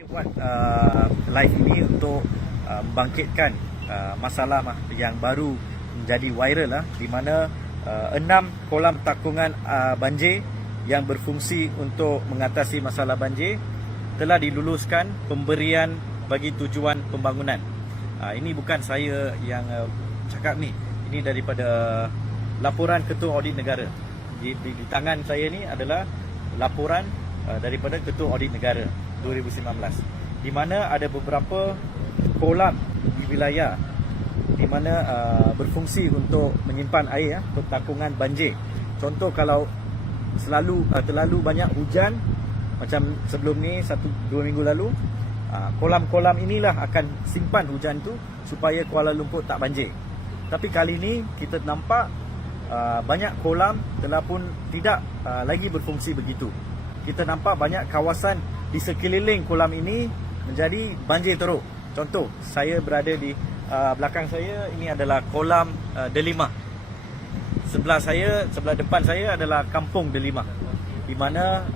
Buat live ini untuk membangkitkan masalah yang baru menjadi viral di mana 6 kolam takungan banjir yang berfungsi untuk mengatasi masalah banjir telah diluluskan pemberian bagi tujuan pembangunan. Ini bukan saya yang cakap ni, ini daripada laporan Ketua Audit Negara. Di tangan saya ni adalah laporan daripada Ketua Audit Negara 2019, di mana ada beberapa kolam di wilayah di mana berfungsi untuk menyimpan air untuk takungan banjir. Contoh kalau terlalu banyak hujan macam sebelum ni 1-2 minggu lalu, kolam-kolam inilah akan simpan hujan tu supaya Kuala Lumpur tak banjir. Tapi kali ni kita nampak banyak kolam telah pun tidak lagi berfungsi begitu. Kita nampak banyak kawasan di sekeliling kolam ini menjadi banjir teruk. Contoh, saya berada di belakang saya, ini adalah kolam Delima. Sebelah depan saya adalah kampung Delima, di mana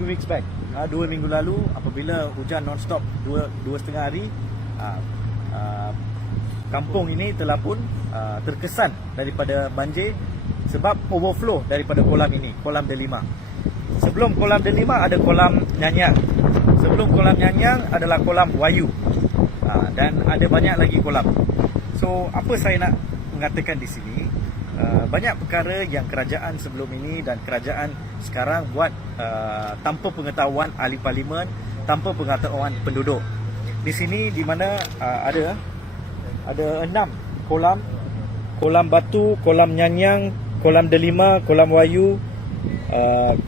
2 weeks back, 2 minggu lalu, apabila hujan non-stop 2.5 hari, kampung ini telah pun terkesan daripada banjir sebab overflow daripada kolam ini, kolam Delima. Sebelum kolam Delima ada kolam Nyanyang. Sebelum kolam Nyanyang adalah kolam Wayu. Dan ada banyak lagi kolam. So, apa saya nak mengatakan di sini, banyak perkara yang kerajaan sebelum ini dan kerajaan sekarang buat tanpa pengetahuan ahli parlimen, tanpa pengetahuan penduduk. Di sini di mana ada 6 kolam, kolam Batu, kolam Nyanyang, kolam Delima, kolam Wayu,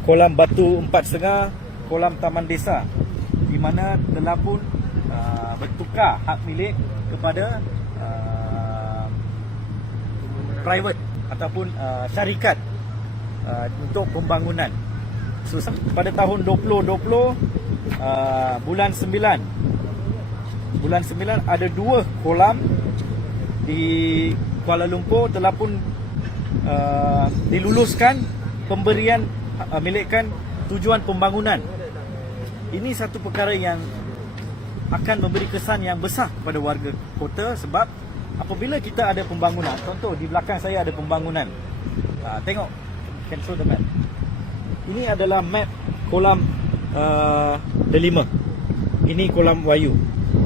kolam Batu 4.5, kolam Taman Desa, di mana telah pun bertukar hak milik kepada private ataupun syarikat untuk pembangunan. So, pada tahun 2020, bulan 9 ada 2 kolam di Kuala Lumpur telah pun diluluskan pemberian milikkan tujuan pembangunan. Ini satu perkara yang akan memberi kesan yang besar kepada warga kota, sebab apabila kita ada pembangunan, contoh di belakang saya ada pembangunan. Tengok, can show the map. Ini adalah map kolam Delima. Ini kolam Wayu.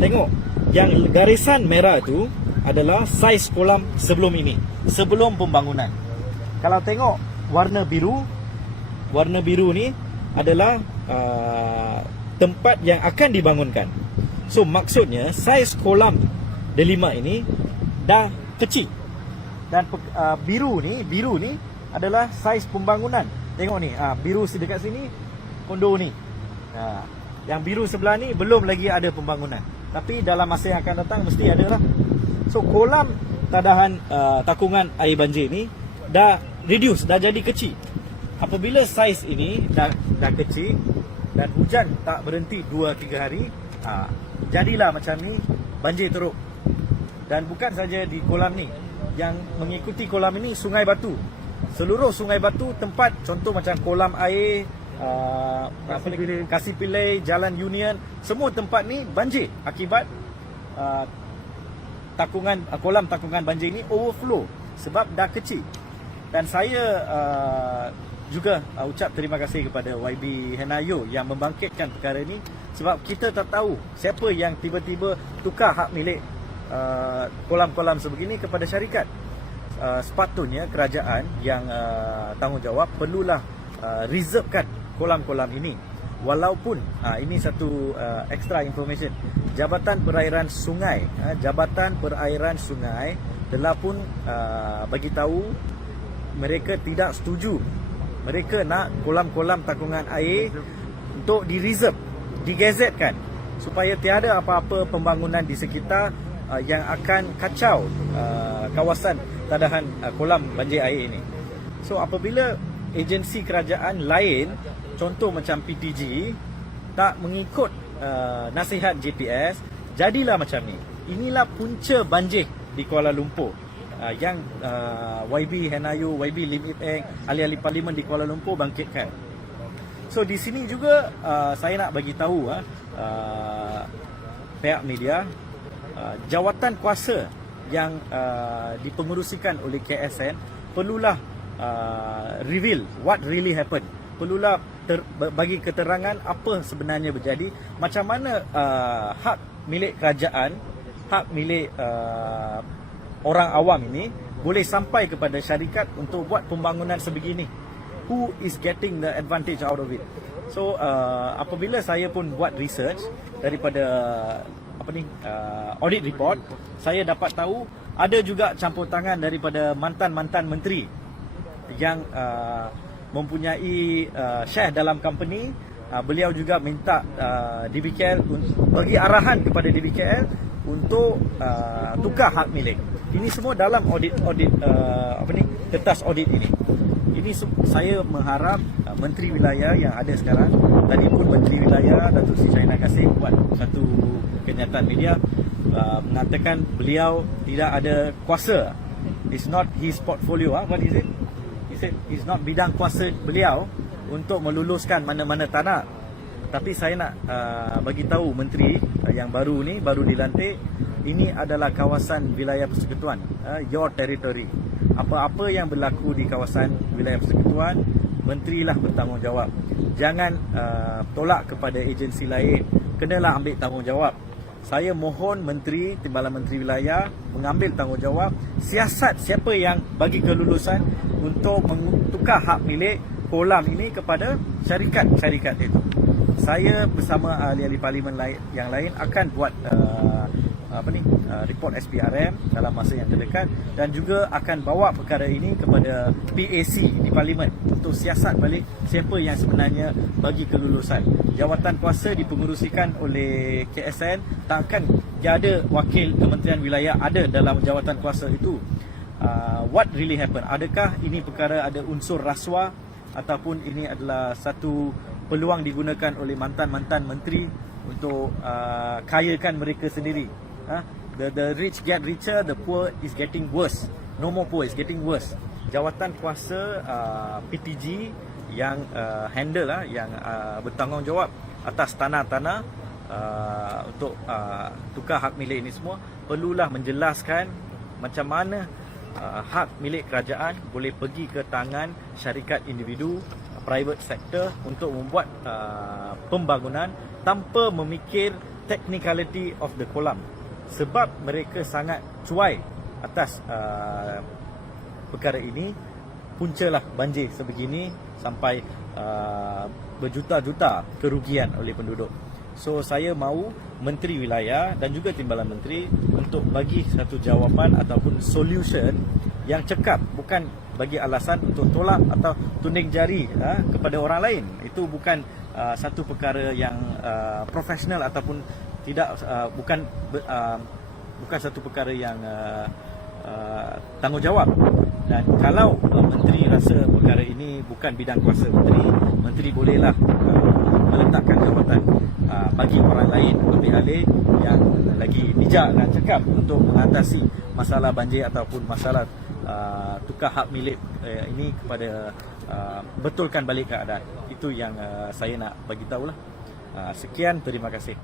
Tengok, yang garisan merah tu adalah saiz kolam sebelum ini, sebelum pembangunan. Kalau tengok warna biru ni adalah tempat yang akan dibangunkan. So, maksudnya saiz kolam Delima ini dah kecil. Dan biru ni adalah saiz pembangunan. Tengok ni, biru dekat sini kondo ni. Yang biru sebelah ni belum lagi ada pembangunan. Tapi dalam masa yang akan datang mesti ada lah. So, kolam tadahan takungan air banjir ni dah reduce, dah jadi kecil. Apabila saiz ini dah kecil dan hujan tak berhenti 2-3 hari, jadilah macam ni, banjir teruk. Dan bukan saja di kolam ni, yang mengikuti kolam ini Sungai Batu. Seluruh Sungai Batu tempat, contoh macam kolam air Kasih Pilih, Jalan Union, semua tempat ni banjir akibat kolam takungan banjir ni overflow sebab dah kecil. Dan saya juga ucap terima kasih kepada YB Henayo yang membangkitkan perkara ini, sebab kita tak tahu siapa yang tiba-tiba tukar hak milik kolam-kolam sebegini kepada syarikat. Sepatutnya kerajaan yang tanggungjawab perlulah reservekan kolam-kolam ini. Walaupun ini satu extra information, Jabatan Perairan Sungai telah pun bagi tahu mereka tidak setuju. Mereka nak kolam-kolam takungan air untuk di-reserve, digazetkan, supaya tiada apa-apa pembangunan di sekitar yang akan kacau kawasan tadahan kolam banjir air ini. So, apabila agensi kerajaan lain, contoh macam PTG, tak mengikut nasihat JPS, jadilah macam ni. Inilah punca banjir di Kuala Lumpur. Yang YB Henayo, YB Lim Ip Eng, ahli-ahli parlimen di Kuala Lumpur bangkitkan. So di sini juga saya nak bagi tahu pihak media, jawatan kuasa yang dipengerusikan oleh KSN perlulah reveal what really happened. Perlulah bagi keterangan apa sebenarnya berjadi, macam mana hak milik kerajaan, hak milik orang awam ini boleh sampai kepada syarikat untuk buat pembangunan sebegini. Who is getting the advantage out of it? So apabila saya pun buat research daripada audit report, saya dapat tahu ada juga campur tangan daripada mantan-mantan menteri yang mempunyai share dalam company. Beliau juga minta DBKL bagi arahan kepada DBKL untuk tukar hak milik. Ini semua dalam audit kertas audit ini. Ini saya mengharap menteri wilayah yang ada sekarang, tadi pun menteri wilayah Datuk Seri Syahina Kassim buat satu kenyataan media mengatakan beliau tidak ada kuasa. It's not his portfolio. What is it? He said it's not bidang kuasa beliau untuk meluluskan mana-mana tanah. Tapi saya nak bagi tahu menteri yang baru ni, baru dilantik, ini adalah kawasan wilayah persekutuan, your territory. Apa-apa yang berlaku di kawasan wilayah persekutuan, menteri lah bertanggungjawab. Jangan tolak kepada agensi lain, kenalah ambil tanggungjawab. Saya mohon menteri, timbalan menteri wilayah mengambil tanggungjawab, siasat siapa yang bagi kelulusan untuk menukar hak milik kolam ini kepada syarikat-syarikat itu. Saya bersama ahli-ahli parlimen yang lain akan buat report SPRM dalam masa yang terdekat, dan juga akan bawa perkara ini kepada PAC di parlimen untuk siasat balik siapa yang sebenarnya bagi kelulusan. Jawatan kuasa dipengerusikan oleh KSN, takkan tiada wakil Kementerian Wilayah ada dalam jawatan kuasa itu. What really happened? Adakah ini perkara ada unsur rasuah, ataupun ini adalah satu peluang digunakan oleh mantan-mantan menteri untuk kayakan mereka sendiri? The rich get richer, the poor is getting worse. No more poor, is getting worse. Jawatan kuasa PTG yang handle yang bertanggungjawab atas tanah-tanah untuk tukar hak milik ini semua, perlulah menjelaskan macam mana hak milik kerajaan boleh pergi ke tangan syarikat individu, private sector untuk membuat pembangunan tanpa memikir technicality of the kolam. Sebab mereka sangat cuai atas perkara ini, puncalah banjir sebegini sampai berjuta-juta kerugian oleh penduduk. So saya mahu menteri wilayah dan juga timbalan menteri untuk bagi satu jawapan ataupun solution yang cekap, bukan bagi alasan untuk tolak atau tuning jari kepada orang lain. Itu bukan satu perkara yang profesional ataupun tidak, bukan satu perkara yang tanggungjawab. Dan kalau menteri rasa perkara ini bukan bidang kuasa menteri bolehlah meletakkan jawatan bagi orang lain, lebih alih yang lagi bijak dan cekap untuk mengatasi masalah banjir ataupun masalah tukar hak milik ini kepada betulkan balik keadaan. Itu yang saya nak bagi tahulah. Sekian, terima kasih.